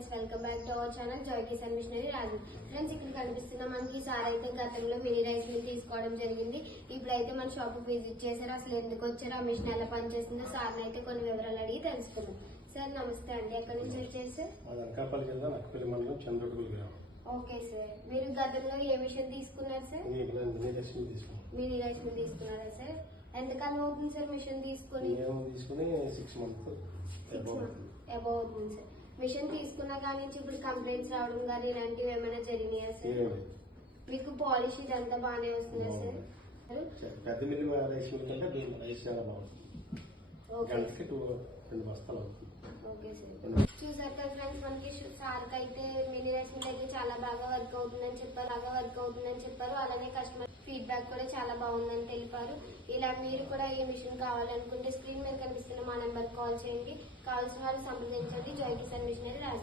Friends, welcome back to our channel Joy Kisan missionary Raju. Friends, ఇక్కడ కనిపిస్తున్న మనకి సార్ అయితే గతంలో మినీ రైస్ మిల్ తీసుకోవడం జరిగింది. ఇప్పుడైతే మన షాప్ విజిట్ చేశారు. అసలు ఎందుకు వచ్చారు, ఆ మిషన్ ఎలా పనిచేస్తుందో సార్ అయితే కొన్ని వివరాలు అడిగి తెలుసుకున్నాం. సార్ నమస్తే అండి, ఎక్కడి నుంచి వచ్చారు సార్? అనకాపల్లి జిల్లా నక్కపల్లి మండలం చంద్రడుగుల గ్రామం. ఓకే సార్, మీరు గతంలో ఏ మిషన్ తీసుకున్నారు సార్? మినీ రైస్ మిల్ తీసుకున్నారా సార్? ఎంతకాలం అవుతుంది సార్ మిషన్ తీసుకుని? 6 months అబౌవ్ అవుతుంది సార్. మిషన్ తీసుకున్న కానీ ఇప్పుడు కంప్లైంట్స్ రావడం కానీ ఇలాంటివి ఏమైనా జరిగినాయా సార్? మీకు పాలిష్ ఇదంతా బాగానే వస్తుందా సార్? పెద్ద మిల్లు రైస్ మిల్ కంటే రైస్ చాలా బాగుంటుంది. గంటకి 2 బస్తాలు అవుతుంది. ఓకే సార్, చూసారు కదా ఫ్రెండ్స్, మనకి సార్ అయితే మినీ రైస్ మిల్ అయితే చాలా బాగా వర్క్ అవుతుందని చెప్పారు. అలానే కస్టమర్ ఫీడ్బ్యాక్ కూడా చాలా బాగుందని తెలిపారు. ఇలా మీరు కూడా ఈ మిషన్ కావాలనుకుంటే స్క్రీన్ మీద కనిపిస్తున్న మా నెంబర్ కాల్ చేయండి. కావాల్సిన వాళ్ళు సంప్రదించండి. జాయ్ కిసాన్ మిషనరీ రాజు.